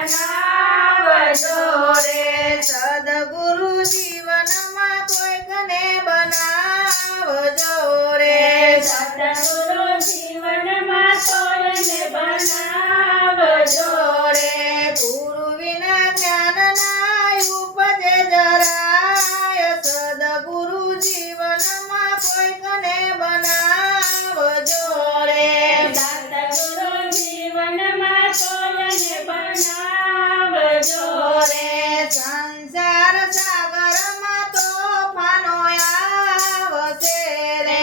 બનાવજો રે સદગુરુ જીવનમાં કોઈકને બનાવજો રે સદગુરુ જીવનમાં કોઈને બનાવજો રે ગુરુ વિના જ્ઞાન ના ઉપજે જરાય સદગુરુ જીવનમાં કોઈકને બનાવજો રે સદગુરુ જીવનમાં કોઈને બનાવજો રે સંસાર સાગરમાં તોફાનો આવશે રે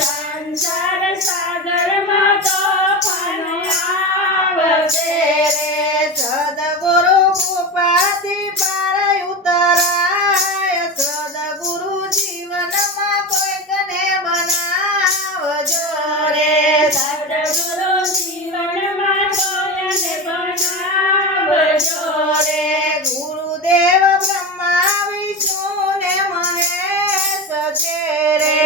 સંસાર સાગરમાં તોફાનો આવશે રે સદગુરુ કૃપાથી પાર ઉતરાય સદગુરુ જીવનમાં કોઈકને બનાવજો રે સદગુરુ જીવનમાં કોઈને બનાવજો રે ગુરુદેવ બ્રહ્મા વિષ્ણુ ને મહેશ છે રે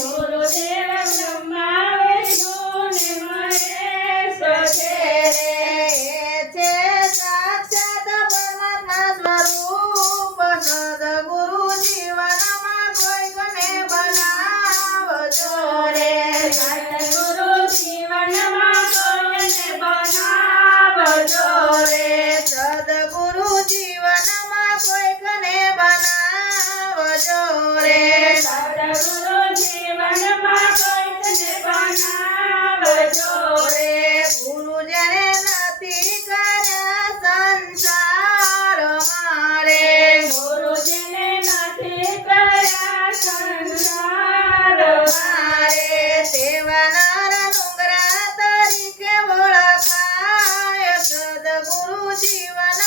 ગુરુદેવ બ્રહ્મા વિષ્ણુ ને મહેશ છે રે છે સાક્ષાત પરમાત્મા સ્વરૂપ સદગુરુ જીવનમાં કોઈકને બનાવજો રે સદગુરુ જીવનમાં કોઈને બનાવજો રે સદગુરુ જીવનમાં કોઈકને બનાવજો રે સદગુરુ જીવનમાં કોઈને બનાવજો રે ગુરુ જેને નથી કર્યા સંસાર મારે ગુરુ જેને નથી કર્યા સંસાર મારે સેવાનાર ડુંગરા તરીકે ઓળખાય સદગુરુ જીવન